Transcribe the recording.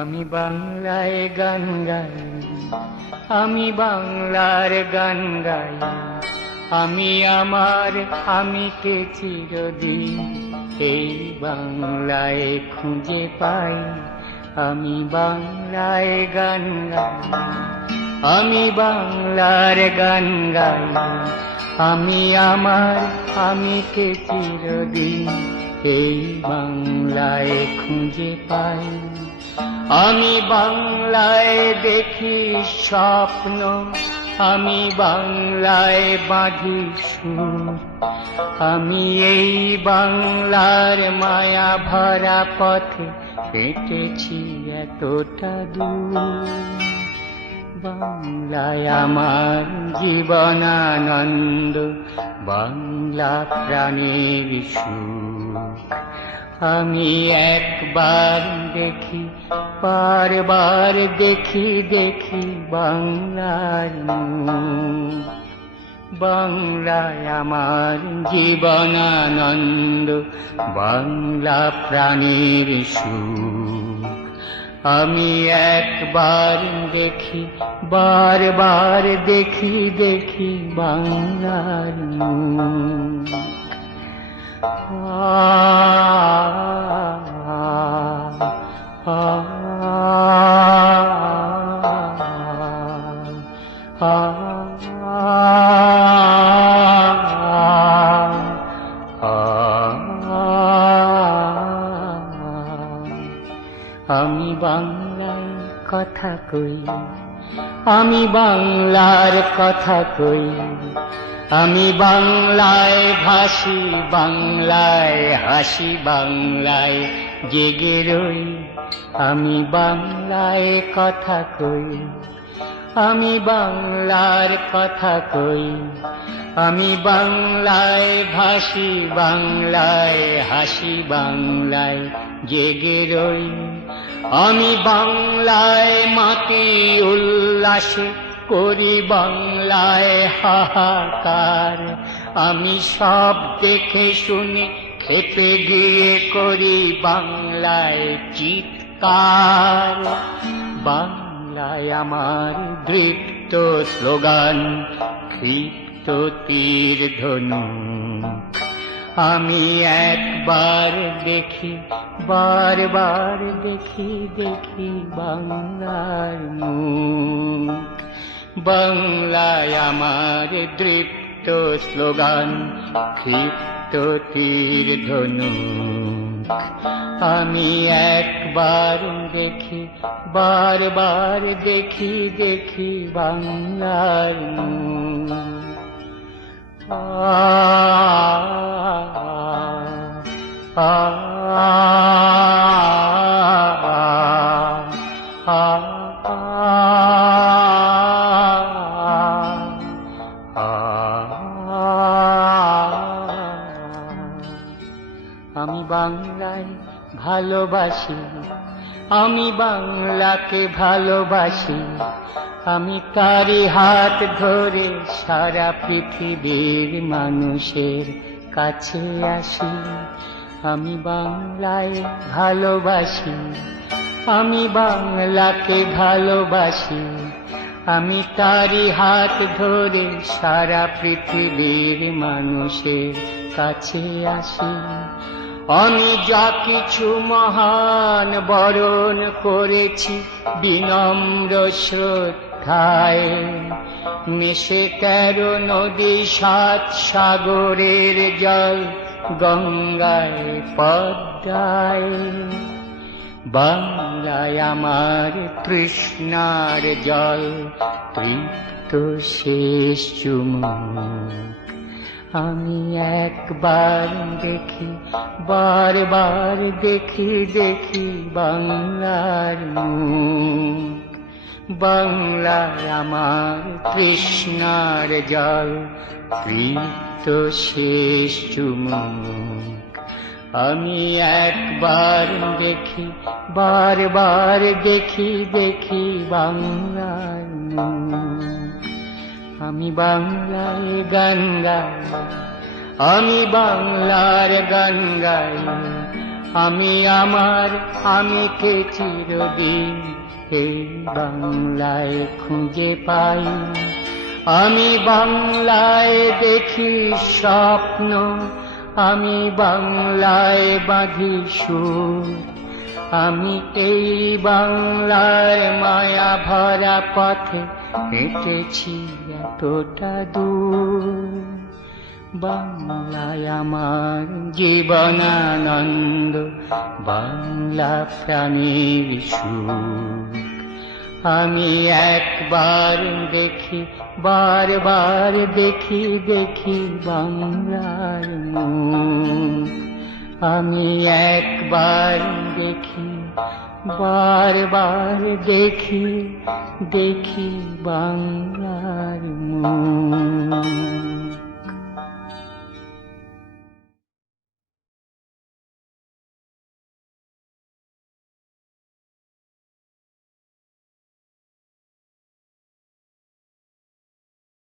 আমি বাংলায় গান গাই, আমি বাংলার গান গাই, আমি আমার আমিকে চিরদিন এই বাংলায় খুঁজে পাই। আমি বাংলায় গান গাই, আমি বাংলার গান গাই, আমি আমার আমিকে চিরদিন এই বাংলায় খুঁজে পাই। আমি বাংলায় দেখি স্বপ্ন, আমি বাংলায় বাঁধি সুর, আমি এই বাংলার মায়া ভরা পথে হেঁটেছি এতটা দূর। বাংলায় আমার জীবনানন্দ, বাংলা প্রাণের সুখ। আমি একবার দেখি, বারবার দেখি দেখি বাংলার মুখ। বাংলায় আমার জীবনানন্দ, বাংলা প্রাণের সুখ। আমি একবার দেখি, বারবার দেখি দেখি বাংলার মুখ। আমি বাংলার কথা কই, আমি বাংলার কথা কই, আমি বাংলায় ভাসি, বাংলায় হাসি, বাংলায় জেগে রই। আমি বাংলায় কথা কই, আমি বাংলার কথা কই, আমি বাংলায় ভাসি, বাংলায় হাসি, বাংলায় জেগে রই। আমি বাংলায় মাটি উল্লাসে করি, বাংলায় হাহাকার। আমি সব দেখে শুনে খেপে গিয়ে করি বাংলায় চিৎকার। বাংলায় আমার দৃপ্ত স্লোগান, ক্ষিপ্ত তীর ধনুক। আমি একবার দেখি, বারবার দেখি দেখি বাংলার মুখ। বাংলায় আমার দৃপ্ত স্লোগান, ক্ষিপ্ত তীর ধনুক। আমি একবার দেখি, বারবার দেখি দেখি বাংলার মুখ। আমি বাংলায় ভালোবাসি, আমি বাংলাকে ভালোবাসি, আমি তারি হাত ধরে সারা পৃথিবীর মানুষের কাছে আসি। আমি বাংলায় ভালোবাসি, আমি বাংলাকে ভালোবাসি, আমি তারি হাত ধরে সারা পৃথিবীর মানুষের কাছে আসি। আমি যা কিছু মহান বরণ করেছি বিনম্র শ্রদ্ধায়, মিশে 13 নদী 7 সাগরের জল গঙ্গায় পদ্মায়। বাংলায় আমার তৃষ্ণার জল, তৃপ্ত শেষ চুমুক। আমি একবার দেখি, বারবার দেখি দেখি বাংলার মুখ। বাংলায় আমার তৃষ্ণার জল, তৃপ্ত শেষ চুমুক। আমি একবার দেখি, বারবার দেখি দেখি বাংলার মুখ। আমি বাংলায় গান গাই, আমি বাংলার গান গাই, আমি আমার আমিকে চিরদিন এই বাংলায় খুঁজে পাই। আমি বাংলায় দেখি স্বপ্ন, আমি বাংলায় বাঁধি সুর। আমি এই বাংলার মায়া ভরা পথে হেঁটেছি এতটা দূর। বাংলায় আমার জীবনানন্দ, বাংলা প্রাণের সুখ। আমি একবার দেখি, বারবার দেখি, দেখি বাংলার মুখ। আমি একবার দেখি, বারবার দেখি, দেখি বাংলার মুখ।